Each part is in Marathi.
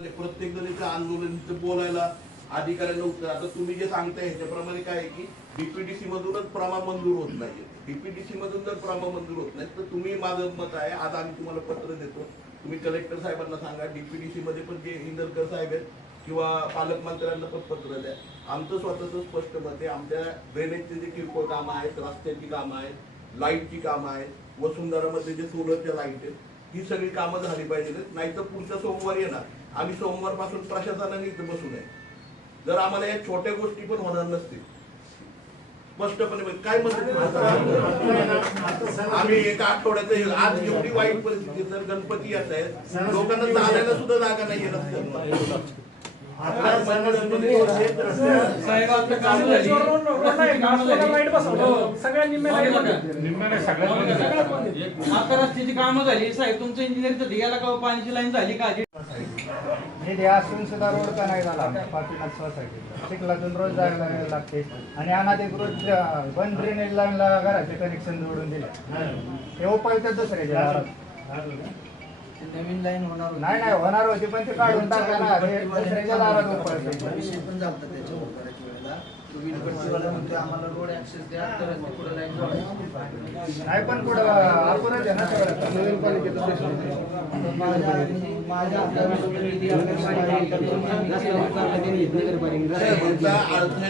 म्हणजे प्रत्येक जण इथं आंदोलन इथं बोलायला अधिकाऱ्यांना उत्तर. आता तुम्ही जे सांगताय ह्याच्याप्रमाणे काय आहे की डीपीडीसी मधूनच प्रमा मंजूर होत नाही डीपीडीसी मधून जर प्रमा मंजूर होत नाही तर तुम्ही माझं मत आहे आज आम्ही तुम्हाला पत्र देतो. तुम्ही कलेक्टर साहेबांना सांगा डीपीडीसी मध्ये पण जे इंदरकर साहेब आहेत किंवा पालकमंत्र्यांना पण पत्र द्या. आमचं स्वतःचं स्पष्ट मत आहे आमच्या ड्रेनेजचे जे किरकोळ कामं आहेत रस्त्याची कामं आहेत लाईटची कामं आहेत वसुंधरामध्ये जे सोलरच्या लाइट आहेत ही सगळी कामं झाली पाहिजेत. नाही तर पुढच्या सोमवारी येणार. आम्ही सोमवारपासून प्रशासनाने इथं बसू नये जर आम्हाला या छोट्या गोष्टी पण होणार नसतील. स्पष्टपणे म्हणजे काय म्हणतो आम्ही एका आठवड्यात आज एवढी वाईट परिस्थिती आहे, तर गणपती येत आहेत लोकांना चालायला सुद्धा जागा नाही रस्त्यावर साहेब आता काम आता रस्त्याची कामं झाली. साहेब तुमचं इंजिनिअरचं ढिगाला का पाण्याची लाईन झाली का? निधी असून सुद्धा रोड का नाही झाला? पाठीमाग सोसायटी चिखलातून रोज जायला लागते. आणि अनाधिकृत बंद ड्रेनेज लाईनला घराचे कनेक्शन जोडून दिले. ते उपायचं दुसऱ्याच्या दारात. नवीन लाईन होणार नाही नाही होणार होती पण ते काढून टाका ना. दुसऱ्याच्या दारात तर जोडायची नाही पण पुढं अपुरच त्याचा अर्थ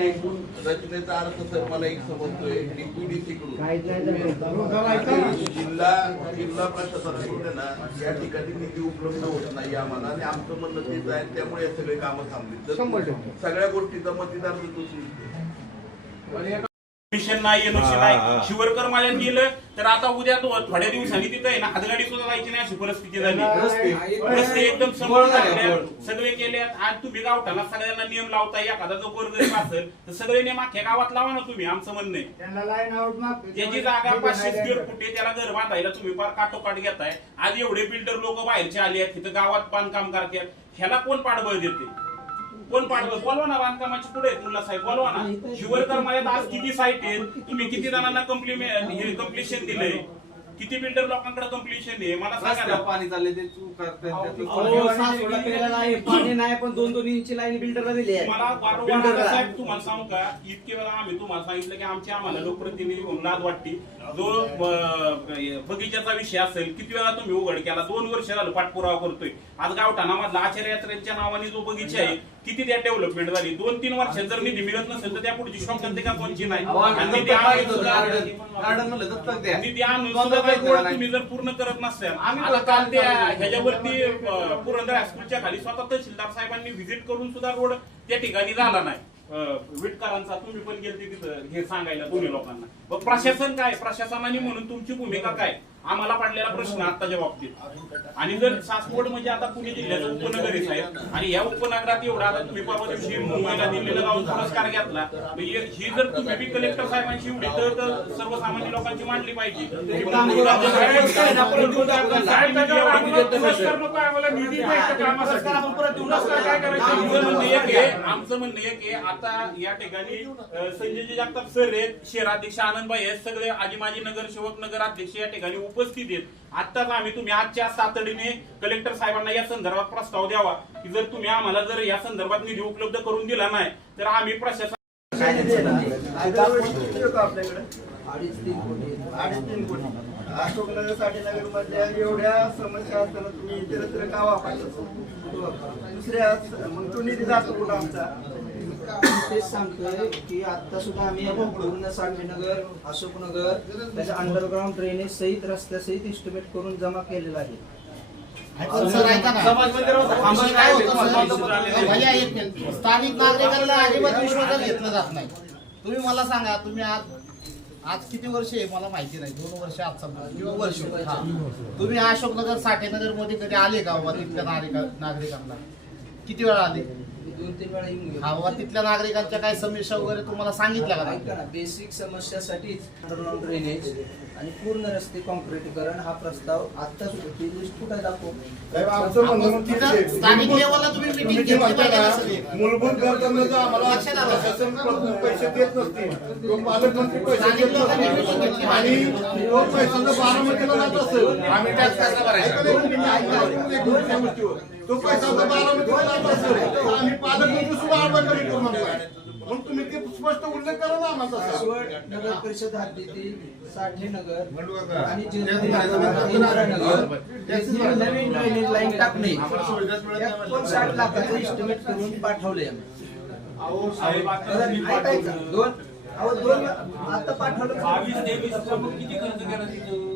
एकूण रचनेचा अर्थ सर मला एक समजतोय डीपीडीसी कडून. जिल्हा जिल्हा प्रशासनाकडून ना या ठिकाणी निधी उपलब्ध होत नाही आम्हाला आणि आमचं म्हणणं तेच आहे त्यामुळे सगळे कामं थांबली. तर सगळ्या गोष्टीचा मतदार मिशन नाही. एनओसी नाही शिवरकर माझ्या गेलं तर आता उद्या तो थोड्या दिवसांनी तिथं आहे ना हातगाडी सुद्धा जायची नाही अशी परिस्थिती झाली रस्ते. एकदम समोर सगळे केल्यात. आज तुम्ही गावठाना सगळ्यांना नियम लावताय एखादा जो गोरगरीब असेल तर सगळे नियम अख्ख्या गावात लावा ना तुम्ही आमचं म्हणणं आहे. ज्याची जागा पाचशे स्क्वेअर फूट आहे त्याला घर बांधायला तुम्ही फार काटोकाट घेताय. आज एवढे बिल्डर लोक बाहेरचे आले आहेत तिथं गावात बांधकाम करतात. ह्याला कोण पाठबळ देते? कोण पाठबळ बोलवा ना बांधकामाची पुढे आहेत मुल्ला साहेब बोलवा ना. शिवरकर माझ्यात आज किती साईट आहेत? तुम्ही किती जणांना कम्प्लिमेंट हे कम्प्लिशन दिलंय? किती बिल्डर लोकांकडे कम्प्लिशन आहे? मला सांगा ना. पाणी चालले ते चूक अहो, सासवडला केलेला आहे. पाणी नाही पण दोन दोन इंची लाईन बिल्डरला दिली आहे. मला वारंवार बिल्डरला. आता साहेब तुम्हाला सांगू का? इतके वेळा आम्ही तुम्हाला सांगितलं की आमची आम्हाला लोकप्रतिनिधी म्हणून नाद वाटते. जो अं, बगीच्याचा विषय असेल किती वेळा तुम्ही उघड केला? दोन वर्ष झालं पाठपुरावा करतोय. आज गावठाणा मधला आचार्य यात्रेच्या नावाने जो बगीचा आहे किती त्या डेव्हलपमेंट झाली? दोन तीन वर्षात जर निधी मिळत नसेल तर त्या पुढची शोकंतिका कोणची नाही. आणि निधी आणून सुद्धा- गार्डन म्हणलं दत्तक द्या. निधी आणून सुद्धा काही रोड तुम्ही जर पूर्ण करत नसाल आता काल त्या ह्याच्यावरती पुरंदर हायस्कूलच्या खाली स्वतः तहसीलदार साहेबांनी व्हिजिट करून सुद्धा रोड त्या ठिकाणी झाला नाही. विटकरांचा तुम्ही पण गेलते तिथं हे सांगायला दोन्ही लोकांना. मग प्रशासन काय? प्रशासनाने म्हणून तुमची भूमिका काय? आम्हाला पडलेला प्रश्न आताच्या बाबतीत. आणि जर सासवड म्हणजे आता पुणे जिल्ह्याचं उपनगर आहे आणि या उपनगरात एवढा आता तुम्ही परवा दिवशी मुंबईला दिल्लीला जाऊन पुरस्कार घेतला हे- जर तुम्ही बी कलेक्टर साहेबांची एवढी तर सर्वसामान्य लोकांची मांडली पाहिजे. आमचं म्हणणं एक आहे आता या ठिकाणी संजयजी जगताप सर आहेत शहराध्यक्ष आनंदबाई आहेत सगळे आजी माजी नगरसेवक नगराध्यक्ष या ठिकाणी उपस्थित आहेत आत्ताच आम्ही तुम्ही आजच्या तातडीने कलेक्टर साहेबांना या संदर्भात प्रस्ताव द्यावा की जर तुम्ही आम्हाला जर या संदर्भात निधी उपलब्ध करून दिला नाही तर आम्ही प्रशासन आपल्याकडे अडीच तीन कोटी अडीच तीन कोटी. अशोकनगर साठीनगर मधल्या एवढ्या समस्या असताना तुम्ही इतरत्र का वापरता? दुसऱ्या मग तो निधी जातो कुठं आमचा? तेच सांगतोय की आता सुद्धा आम्ही पूर्ण अशोकनगर त्याच्या अंडरग्राऊंड ड्रेनेज सहित रस्त्यासहित इस्टिमेट करून जमा केलेला आहे. सर ऐका ना. आम्हाला काय होतं सांगा? भैया एक मिनिट. स्थानिक नागरिकांना अजिबात विश्वासात घेतलं जात नाही. तुम्ही मला सांगा तुम्ही आज आज किती वर्ष आहे? मला माहिती नाही. दोन वर्ष आज समजा. किंवा वर्ष. हा. तुम्ही अशोकनगर साठेनगरमध्ये कधी आले का बाबा नागरिकांना? किती वेळा आले? दोन तीन वेळा येऊन गेलो हा बाबा तिथल्या नागरिकांच्या काय समस्या वगैरे तुम्हाला सांगितल्या का ऐका ना बेसिक समस्यासाठीच अंडरग्राऊंड ड्रेनेज आणि पूर्ण रस्ते कॉन्क्रिटीकरण हा प्रस्ताव आता ती लिस्ट कुठे दाखव आपण तिथं स्थानिक लेवलला तुम्ही मिटिंग घेतली पाहिजे ना सगळी. मूलभूत गरजांचं आम्हाला लक्षात आलं. शासन प्रमुख पैसे देत नसतील तो पालकमंत्री पैसे स्थानिक देत लोकांनी नसतील meeting घेतली आणि तो पैसा जर बारामतीला जात असेल आम्ही टॅक्स कसा भरायचा? ऐका नाही, तुम्ही ऐका नाही, एक गोष्ट त्या गोष्टीवर. तो पैसा असेल तर आम्ही पालकमंत्री सुद्धा आडवाकरी करणार नाही मग तुम्ही ते स्पष्ट उल्लेख करा ना आम्हाला तसा. पाचवड नगर परिषद हद्दीतील साठे नगर आणि जिल्हा येथील नवीन ड्रेनेज लाईन टाकणे एकोणसाठ लाखाचं इस्टिमेट करून पाठवले ऐकायचं दोन अहो दोन आता पाठवलं. बावीस तेवीसचा मग किती खर्च केला तिथं?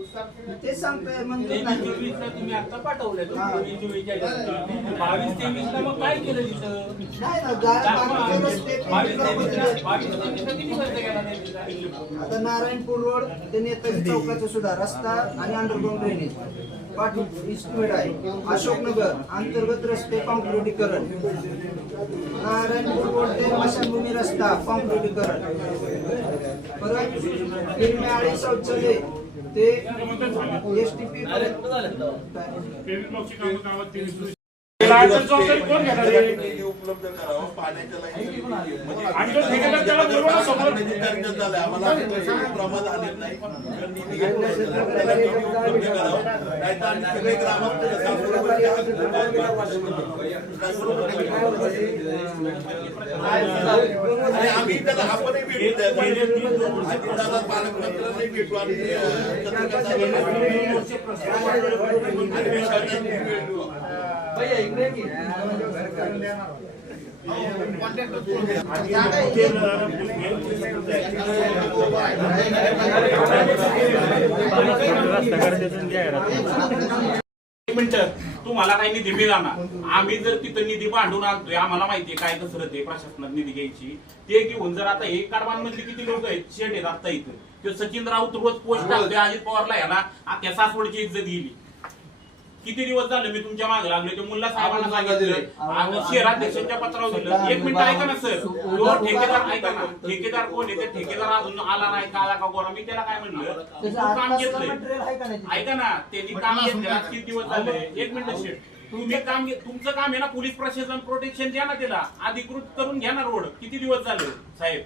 ते सांगतोय मंजूर तेवीस नाही तुम्ही आता पाठवलंय हा. बावीस तेवीसला मग काय केलं तिथं? नाही ना जा- बाकीचे रस्ते बावीस पेंटिंग करून बावीस तेवीसला किती खर्च केला नाही तिथं? आता नारायणपूर रोड ते नेताजी चौकाचा सुद्धा रस्ता आणि अंडरग्राऊंड ड्रेनेज इस्टिमेट आहे. अशोकनगर अंतर्गत रस्ते कॉन्क्रिटीकरण नारायणपूर रोड ते मशानभूमी रस्ता कॉन्क्रिटीकरण परत शौचालय. ते एस टी पी निधी उपलब्ध करावा पाण्याच्या लाईनीची म्हणजे प्रमाण आलेलं नाही. आम्ही सगळे ग्रामस्थ आणि आम्ही त्याला आपणही भेटू पालकमंत्र्यांनाही भेटू आणि तुम्हाला काही निधी मिळाला. आम्ही जर तिथं निधी भांडून आणतोय आम्हाला माहितीये काय कसरत आहे प्रशासनात निधी घ्यायची. ते घेऊन जर आता हे कारवान मधले किती लोक आहेत शेट आहेत आता इथं. ते सचिन राऊत रोज पोस्ट टाकतोय अजित पवारला याला त्या सासवडची इज्जत गेली. किती दिवस झाले मी तुमच्या मागे लागले ते मुल्ला साहेबांना सांगितलं. आणि शहराध्यक्षांच्या पत्रावर दिलं एक मिनिट ऐका ना सर. तो ठेकेदार ऐका ना. ठेकेदार कोण आहे? ते ठेकेदार अजून आला नाही काला का गोरा? मी त्याला काय म्हणलं? तू काम घेतलंय. मटेरियल आहे का नाही तिथे? ऐका ना त्यांनी काम घेतलं किती दिवस झाले? एक मिनिट शेट तुम्ही काम घे- तुमचं काम आहे ना पोलीस प्रशासन प्रोटेक्शन द्या ना त्याला. अधिकृत करून घ्या ना रोड. किती दिवस झाले साहेब?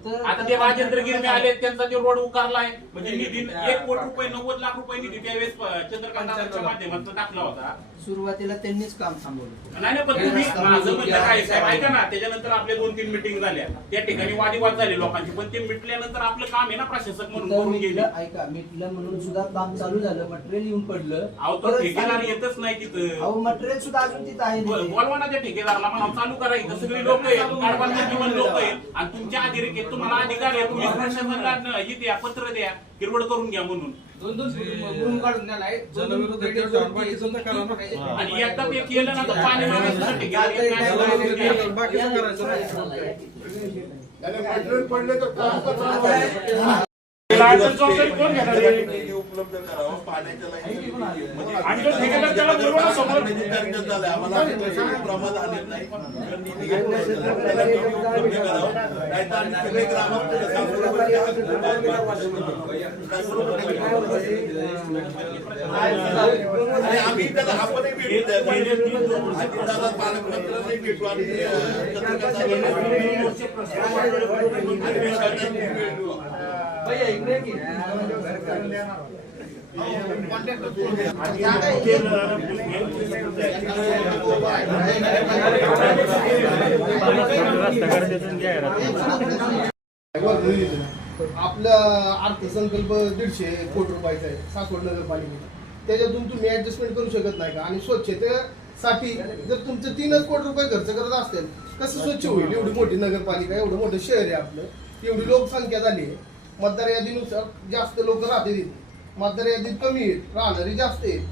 आता ते राजेंद्र गिरमे आले त्यांचा ते रोड उकारलाय म्हणजे निधी एक कोटी रुपये नव्वद लाख रुपये निधी त्यावेळेस चंद्रकांताच्या माध्यमातून टाकला होता. सुरुवातीला त्यांनीच काम थांबवलं नाही नाही पण तुम्ही माझं म्हणणं काय आहे, साहेब ऐका ना त्याच्यानंतर आपल्या दोन तीन मिटिंग झाल्या. त्या ठिकाणी वादिवाद झाले लोकांचे पण ते मिटल्यानंतर आपलं काम आहे ना प्रशासक म्हणून करून गेले. ऐका मिटलं म्हणून सुद्धा काम चालू झालं मटेरियल येऊन पडलं. अहो तो परत ठेकेदार येतच नाही तिथं. अहो मटेरियल सुद्धा अजून तिथं आहे. बोलवा ना त्या ठेकेदाराला म्हणा चालू करा इथं सगळी लोक आहेत लोक आहेत आणि तुमच्या अतिरिक्त तुम्हाला अधिकार आहे पोलीस प्रशासनाला न- हे द्या पत्र द्या हिरवड करून घ्या म्हणून. दोन काढून आणि एकदा ते केलं ना तर पाणी नाही. पडले तर. निधी उपलब्ध करावा पाण्याच्या लाईनीची म्हणजे पाण्याची चर्चा झाल्या. आम्हाला काही प्रमाण नाही. निधी उपलब्ध करावा. नाहीतर आणि आम्ही त्याला भेटू पालकमंत्र्यांनाही भेटू आणि चंद्रकांतदादांना आपला अर्थसंकल्प दीडशे कोटी रुपयाचा आहे सासवड नगरपालिकेचा. त्याच्यातून तुम्ही ऍडजस्टमेंट करू शकत नाही का? आणि स्वच्छतेसाठी जर तुमचे तीनच कोटी रुपये खर्च करत असतील कसं स्वच्छ होईल? एवढी मोठी नगरपालिका एवढं मोठं शहर आहे आपलं. एवढी लोकसंख्या झाली आहे. मतदार यादीनुसार जास्त लोक राहते तिथे मतदार यादीत कमी आहेत राहणारी जास्त आहेत.